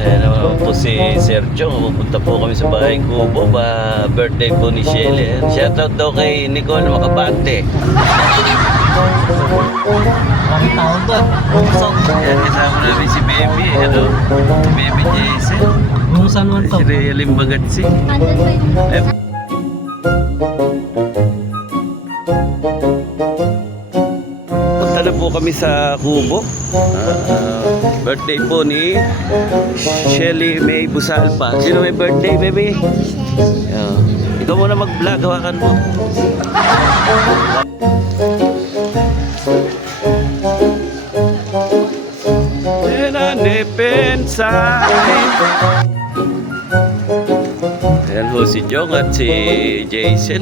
Ayan naman po si Sergio. Pupunta po kami sa bahay Kubo. Birthday po ni Shelly. Shoutout daw kay Nicole Makabante. Maraming tao doon. Ayan, kasama namin si Baby. Hello. Baby Jason. Bumusan naman to. Si Rhea Limbagatsi. Andun pa yung... Punta na po kami sa Kubo. Birthday po ni Shelly May Busalpa. Sino may birthday, baby? Ikaw muna mag-vlog, hawakan mo. Ayan ho si Jong at si Jason.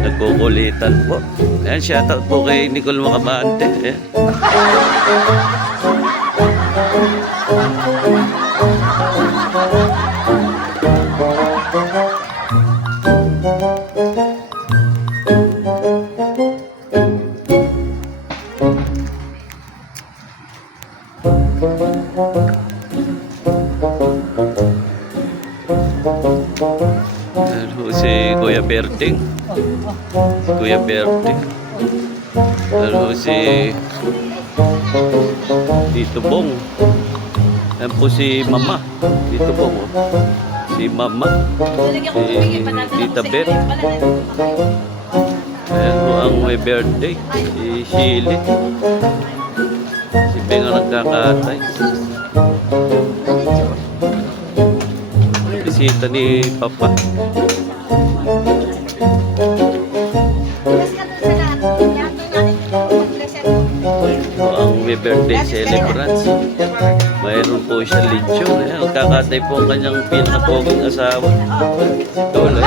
Nagkukulitan po. Ayan, shoutout po kay Nicole Makabante. Ayan. Ayan ho si Kuya Berting. Kuya Berting. Ayan ho si Tito Bong. Ayan po si Mama. Tito Bong. Si Mama. Si Tita Bet. Ayan po ang may birthday. Si Shiley. Si Beng ang nagkakatay. Bisita ni Papa. Ito ang may birthday celebrants. Mayroon po siya lechon. Ayan, kakatay po ang kanyang pinakapoging asawa. Ito lang.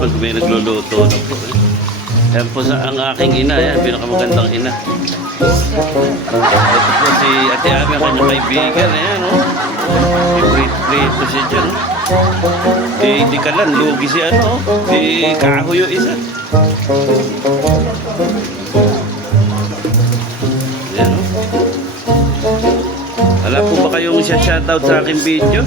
Pag may nagluluto na po. Yan po sa ang aking ina. Yan, pinakamagandang ina. Ito po si Ate Ami, ang kanyang kaibigan. Ayan, oh. Prito siya dyan. Di kalan, lugi si ano. Di kahoy yung isa. Ayan, oh. Wala po ba kayong shoutout sa aking video?